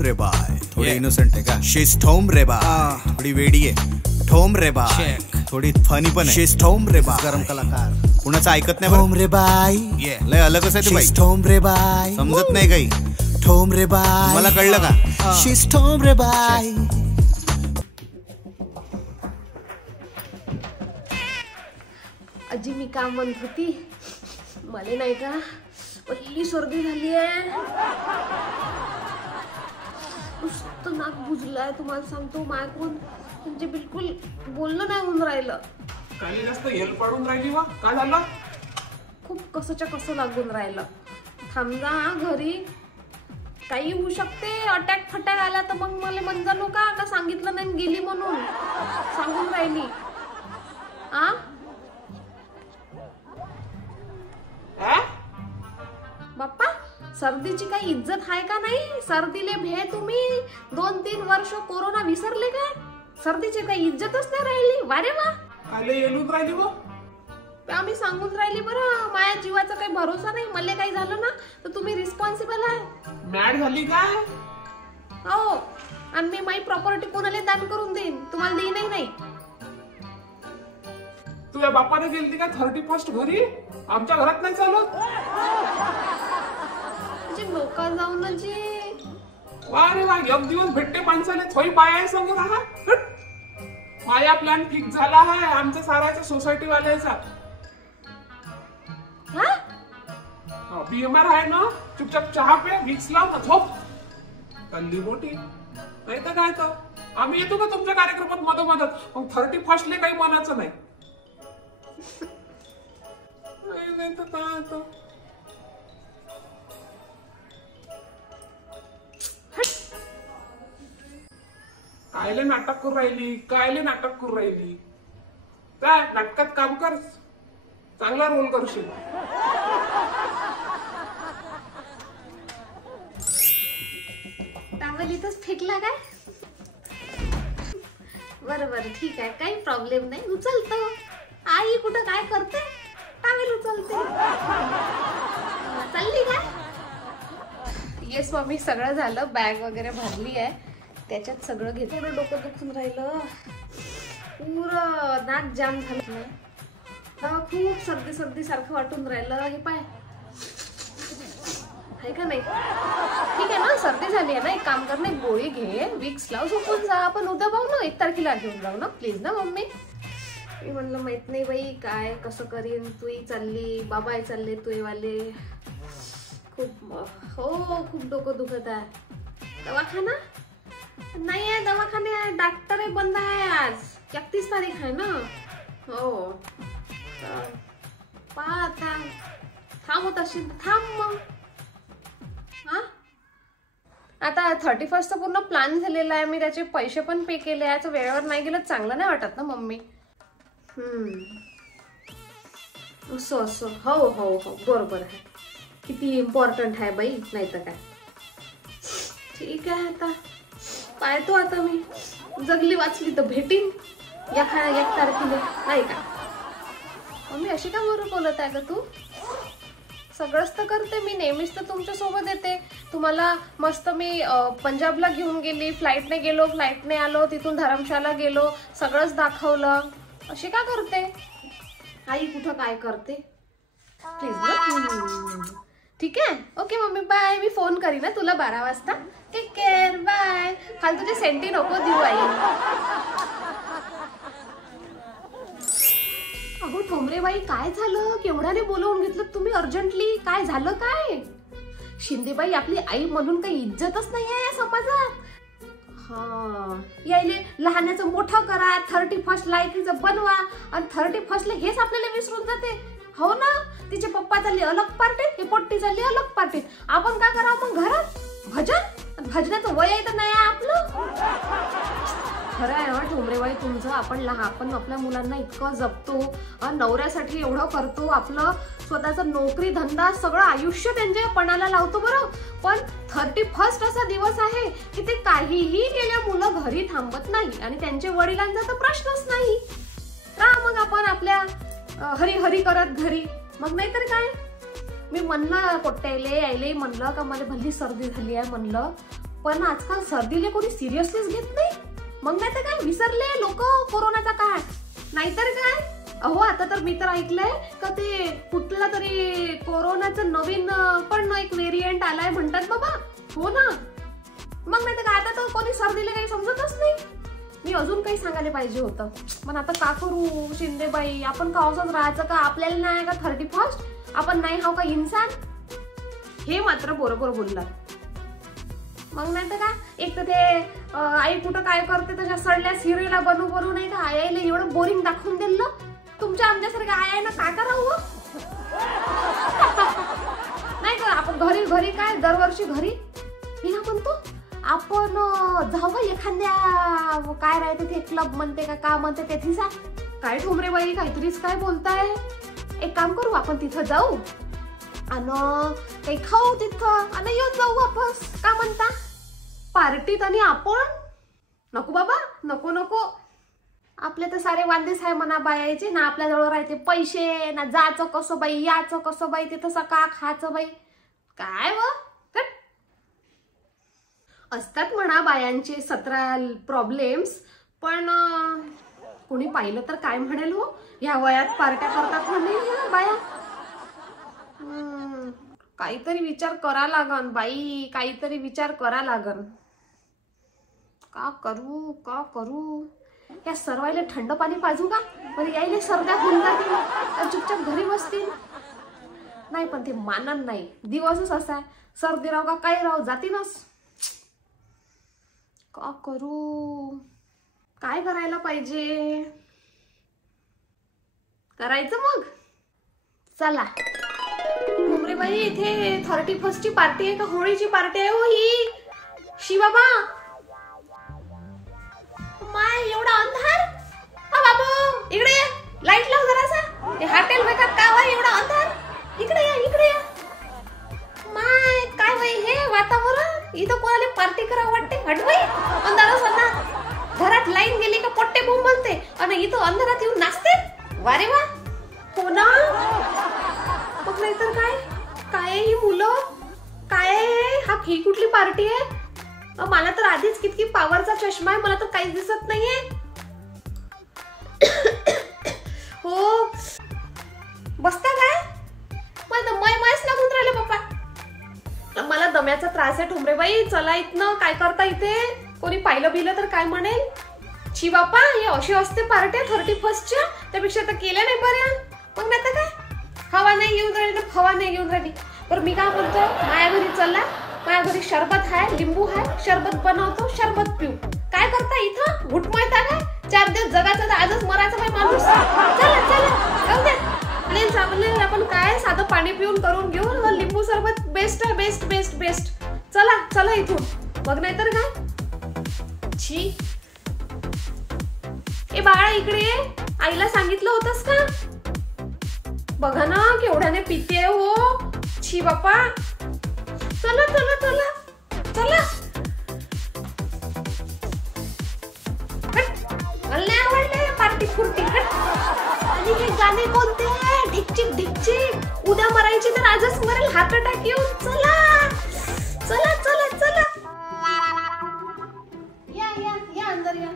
रे bye, थोड़ी innocent है का? शी इज ठोम रे बाय, थोड़ी वेडी आहे. ठोम रे बाय, थोडी फनी पण आहे. शी इज ठोम रे बाय, गरम कलाकार. कुणाचं ऐकत नाही. ठोम रे बाय, ये लय अलगच आहे ते बाई. ठोम रे बाय, समजत नाही काही. ठोम रे बाय, मला कळलं का? शी इज ठोम रे बाय. आजी मी काम म्हणत होती, मला नाही का पहिली सर्दी झाली आहे. नुसतं नाक बुजलंय तुम्हाला सांगतो. मायकून म्हणजे बिलकुल बोलणं नाही होऊन राहिलं. काही जास्त हेल्प पडून राहिली वा? काय झालं? खूप कसंच्या कसं लागून राहिलं. थांबजा घरी, काही होऊ शकते. अटॅक फटॅक आला तर मग मला म्हणजालो का सांगितलं नाही गेली म्हणून सांगून राहिली. बाप्पा सर्दीची काही इज्जत आहे का नाही? सर्दीले भे तुम्ही 2-3 वर्ष कोरोना विसरले का? सर्दीची काही इज्जतच नाही राहिली. वारे वा, आले येऊन राहिली वा. आम्ही सांगून राहिली बरं. माझ्या जीवाचा काही भरोसा नाही. मला काही झालं ना तर तुम्ही रिस्पॉन्सिबल आहे. मॅड झाली काय? हो, आणि मी माझी प्रॉपर्टी कोणाला दान करून देईन, तुम्हाला देईनही नाही. तुझ्या बापाने गेली का 31st घरी? आमच्या घरात नाही चालत. लोक जाऊन जी वा रे वा, एक दिवस भेटते माणसाला थोडी पाया सांगत आहात. माझा प्लॅन फिक्स झाला आहे आमच्या साराच्या सोसायटी वाल्याचा. बीएमआर आहे ना, चुपचाप चहा पे, विक्स लाव ना, झोप. कल्ली मोठी नाही तर काय. तर आम्ही येतो का तुमच्या कार्यक्रमात मधोमधत? मग 31st ले काही मनाचं नाही. नाही तर काय. तर कायले नाटक करू राहिली? कायले नाटक करू राहिली? काय नाटकात काम कर, चांगला रोल करशील. टावेल इथंच फेकला काय? बरं बरं ठीक आहे, काही प्रॉब्लेम नाही. उचलतो. आई कुठं काय करते? टावेल उचलते. चालली काय? येस मम्मी, सगळं झालं. बॅग वगैरे भरली आहे, त्याच्यात सगळं घेते. थोडं डोकं दुखून राहिलं, पुरं नाक जाम झालं. खूप सर्दी सर्दी सारखं वाटून राहिलं. हे पाय आहे का नाही? ठीक आहे ना, सर्दी झाली आहे ना, एक काम कर ना, एक गोळी घे, विक्स लाव, झोपून जा. आपण उद्या पाहू ना, 1 तारखेला घेऊन जाऊ ना, प्लीज ना मम्मी. मी म्हणलं माहित नाही बाई काय कसं करीन. तूही चालली, बाबाही चालले तुझेवाले. खूप हो, खूप डोकं दुखत आहे. दवाखाना नाही आहे, दवाखाने आहे, डॉक्टर बंद आहे. आज 31 तारीख आहे ना. हो, पहा आता. थांबत असेल थांब मग. आता 31st पूर्ण प्लॅन झालेला आहे. मी त्याचे पैसे पण पे केले आहे. वेळेवर नाही गेलं चांगलं नाही वाटत ना मम्मी. असं असं. हो हो हो, बरोबर आहे. किती इम्पॉर्टंट आहे बाई, नाही तर काय. ठीक आहे, आता पाहतो. आता मी जगली वाचली तर भेटीन 1 तारखेला, नाही का? मम्मी अशी का बरोबर बोलत आहे का तू? सगळंच तर करते मी, नेहमीच तर तुमच्या सोबत येते. तुम्हाला मस्त मी पंजाबला घेऊन गेली, फ्लाईटने गेलो, फ्लाईटने आलो, तिथून धर्मशाला गेलो, सगळंच दाखवलं. अशी का करते? आई कुठं काय करते? प्लीज ना. ठीक आहे, ओके मम्मी, बाय. मी फोन करीन ना तुला 12 वाजता. Take care, bye. फालतूचे सेंटी नको देऊ आई. अगो ठोंबरेबाई, काय झालं? केवढ्याने बोलवून घेतलं तुम्ही अर्जंटली? काय झालं काय? शिंदेबाई आपली आई म्हणून काही इज्जतच नाही आहे या समाजात. यायले लहानाचं मोठं करा, 31st लायकीचं बनवा, आणि 31st ला हेच आपल्याला विसरून जाते. हो ना, तिचे पप्पा चालले अलग पार्टीत, ही पोट्टी चालली अलग पार्टीत. आपण काय करावं मग घरात? भजन? भजनाचं वय आहे तर नाही आपलं. खरं आहे ना ठोंबरेबाई तुमचं. आपण आपल्या मुलांना इतकं जपतो, नवऱ्यासाठी एवढं करतो, आपलं स्वतःचं नोकरी धंदा सगळं आयुष्य त्यांच्या पणाला लावतो बरं. पण 31st असा दिवस आहे की ते काहीही गेल्या मुलं घरी थांबत नाही, आणि त्यांच्या वडिलांचा तर प्रश्नच नाही. मग आपण आपल्या हरी हरी करत घरी. मग नाहीतर काय. मी म्हणलं पोट्ट्याले यायले म्हणलं का मला भली सर्दी झाली आहे म्हणलं, पण आजकाल सर्दीला कोणी सिरियसलीच घेत नाही. मग नाही तर काय, विसरले लोक कोरोनाचा काळ. नाहीतर काय, अहो आता तर मी तर ऐकलंय का ते कुठला तरी कोरोनाचं नवीन पण एक व्हेरियंट आलाय म्हणतात बाबा. हो ना, मग नाही तर काय, आता तर कोणी सर्दीला काही समजतच नाही. मी अजून काही सांगायला पाहिजे होतं, पण आता का करू शिंदेबाई, आपण का असंच राहायचं का? आपल्याला नाही का 31st, आपण नाही हाव का इंसान? हे मात्र बरोबर बोलला. मग नाही तर का, एक तर ते आई कुठं काय करते तशा सडल्या सिरियला बनवू नाही का, आईला एवढं बोरिंग दाखवून दिलं. तुमच्या आमच्यासारख्या आयानं काय करावं नाही का? आपण घरी घरी काय दरवर्षी घरी मी ना म्हणतो आपण जाऊ का एखाद्या काय राहते ते क्लब म्हणते का म्हणते तेथी सा काय ठोंबरे बाई, काहीतरीच काय बोलताय. एक काम करू, आपण तिथं जाऊ आणि काही खाऊ तिथं आणि येऊन जाऊ वापस. का म्हणता पार्टीत? आणि आपण नको बाबा, नको नको. आपले तर सारे वांदेच आहे म्हणा बायाचे ना, आपल्याजवळ राहते पैसे ना, जायचं कसं बाई, याचं कसं बाई, तिथं सका खायचं बाई, काय व असतात म्हणा बायांचे 17 प्रॉब्लेम्स. पण कोणी पाहिलं तर काय म्हणेल हो, या वयात पार्ट्या करतात म्हणे बाया. काहीतरी विचार करा लागन बाई, काहीतरी विचार करा लागन. का करू का करू? या सर्वायला थंड पाणी पाजू का? बरं यायला सर्द्या होऊन जातील, चुपचाप घरी बसतील. नाही पण ते मानन नाही, दिवसच असा आहे. सर्दी राव का काही राव जातीनच. का करू? काय करायला पाहिजे? करायचं मग चला. ठोंबरे बाई, इथे 31st ची पार्टी आहे का होळीची पार्टी आहे हो ही? शिवाबा माय एवढा अंधार. बाबू इकडे या, लाईट लाव जरासा. हे हॉटेल बेकार का वा एवढा अंधार? इकडे या, इकडे या. माय काय बाई हे वातावरण, इथं कोणाला पार्टी करावं वाटते? हट बाई, अंधारच अंधार. घरात लाईन गेली का पोट्टे बोंबलते आणि इथं अंधारात येऊन नाचते. वारे वा. हो ना, मग नाहीतर काय. काय ही मुलं, काय हा ही कुठली पार्टी आहे? मला तर आधीच किती पॉवरचा चष्मा आहे, मला तर काहीच दिसत नाहीये. हो बसता काय? मला मयच लागून राहिले पप्पा. मला दम्याचा त्रास आहे ठोंबरे बाई. चला इथनं, काय करता इथे? कोणी पाहिलं बिलं तर काय म्हणेल? छी बापा, हे अशी असते पार्ट्या 31st, त्यापेक्षा तर केल्या नाही बऱ्या. मग नाही तर काय, हवा नाही घेऊन राहिली तर हवा नाही घेऊन राहिली. बरं मी काय म्हणतो, माझ्या घरी चला, माझ्या घरी शरबत आहे, लिंबू आहे, शरबत बनवतो, शरबत पिऊ. काय करता इथं घुटमळता काय? 4 दिवस जगाचा तर आजच मरायचा बाई माणूस. चला चला जाऊ द्या. प्लेन चावलेलं आपण काय साधं पाणी पिऊन करून घेऊ. लिंबू सरबत बेस्ट आहे, बेस्ट बेस्ट बेस्ट. चला चला इथून. मग नाही तर काय. छी. ए बाळा इकडे ये, आईला सांगितलं होतंस का? बघा ना केवढ्याने पिते हो. छी बापा. चला चला चला चला. मला नाही आवडले पार्टी फुर्ती. आणि हे गाणे कोणते? ढिकचिक ढिकचिक. उद्या मरायची तर आजच मरेल, हार्ट अटॅक येऊन. चला चला चला चला. या या या अंदर या.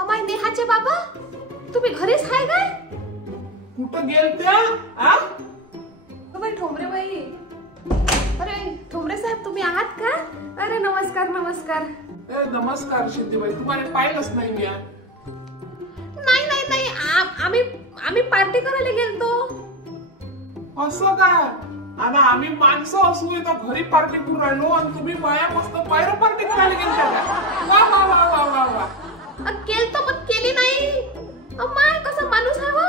अमाय नेहाचे बाबा, तुम्ही घरीच आहे काय? कुठं गेलत्या? ठोंबरे बाई. अरे ठोंबरे साहेब तुम्ही आहात का? अरे नमस्कार नमस्कार. नमस्कार शिंदेबाई, तुम्हाला पाहिलंच नाही मी. नाही नाही नाही, आम्ही पार्टी करायला गेलतो. असं काय? आणि आम्ही माणसं असू तर घरी पार्टी करू राहिलो आणि तुम्ही बाया मस्त बाहेर पार्टी करायला गेलता का? वा वा वा वा वा वा. केलतो पण केली नाही. माय कसं माणूस आहे व?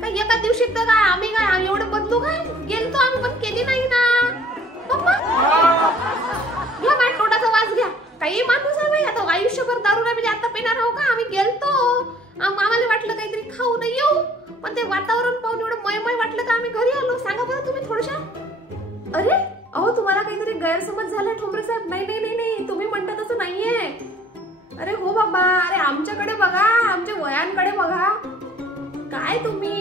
काय एका दिवशी तर काय आम्ही काय एवढं बदलू काय? गेलतो आम्ही पण केली नाही ना. पप्पा घ्या माझ्या तोंडाचा वास घ्या. काही माणूस आहे बाई, आता आयुष्यभर दारू नाही पिली, आता पिणार आहो का? आम्ही गेलतो, आम्हाला वाटलं काहीतरी खाऊ नाही येऊ, पण ते वातावरण पाहून एवढं मयमय वाटलं का आम्ही घरी आलो. सांगा बरं तुम्ही थोडशा. अरे अहो तुम्हाला काहीतरी गैरसमज झालाय ठोंबरे साहेब. नाही नाही नाही नाही, तुम्ही म्हणता तसं नाहीये. अरे हो बाबा, अरे आमच्याकडे बघा, आमच्या वयांकडे बघा. काय तुम्ही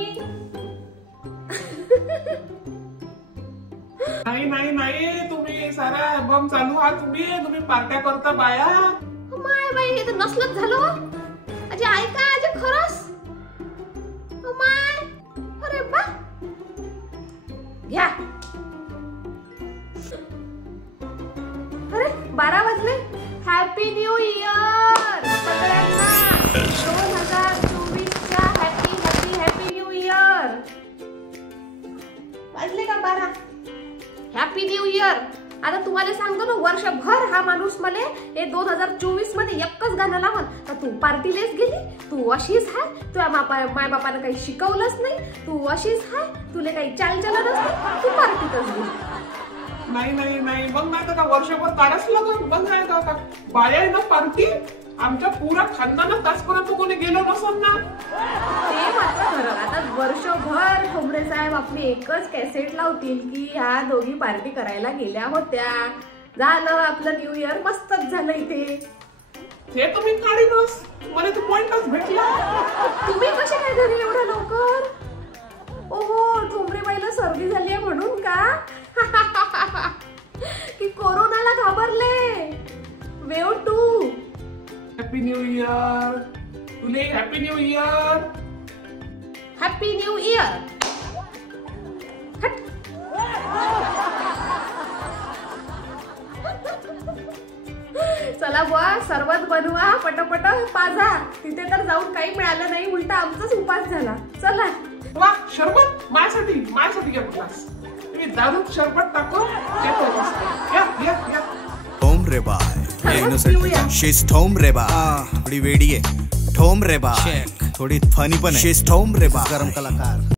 नाही नाही नाही, तुम्ही सारा बम चालू आहात. तुम्ही पार्ट्या करता बाया. माय बाई, हे तर नसलंच झालं. अजे ऐका अजे खरंच. माय, अरे बा, घ्या. अरे 12 वाजले. हॅपी न्यू इयर सगळ्यांना. 2024च्या हॅपी न्यू इयर. वाजले का 12? Happy new year. आता तुम्हाला सांगतो ना, वर्षभर हा माणूस मला हे 2024 मध्ये एकच गाणं लावल. तर तू पार्टीलेच गेली, तू अशीच हाय, तुझ्या माय बापानं काही शिकवलंच नाही, तू अशीच हाय, तुला काही चालचलनच नाही, तू पार्टीतच गेली. नाही नाही नाही, मग नाही का वर्षभर काढाच लागत. मग नाही का बाया आहे ना पार्टी. आमच्या पुरा खानदानात आजपर्यंत कोणी गेलो नसन ना. ते मात्र खरं. आता वर्षभर ठोंबरे साहेब आपली एकच कॅसेट लावतील की ह्या दोघी पार्टी करायला गेल्या होत्या. झालं आपलं न्यू इयर मस्तच झालं इथे. ते तुम्ही काढीनच, मला तो पॉइंटच भेटला. तुम्ही कसे काय घरी एवढं लवकर? ओहो, ठोंबरे बाईला सर्दी झाली आहे म्हणून का? की कोरोनाला घाबरले? वेव 2. Happy new year. तुले happy new year. Happy new year. चला बुवा, सरबत बनवा, पटपट पाजा. तिथे तर जाऊन काही मिळालं नाही, उलटा आमचाच उपास झाला. चला. वा, शरबत माझ्यासाठी घ्या क्लास. तुम्ही दारूत शरबत टाको. या. ठोम रे बाय, इनोसेंट. शीज ठोम रे बाय. थोडी वेडी आहे. ठोम रे बाय. थोडी फनी पण आहे. शीज ठोम रे बाय. गरम कलाकार.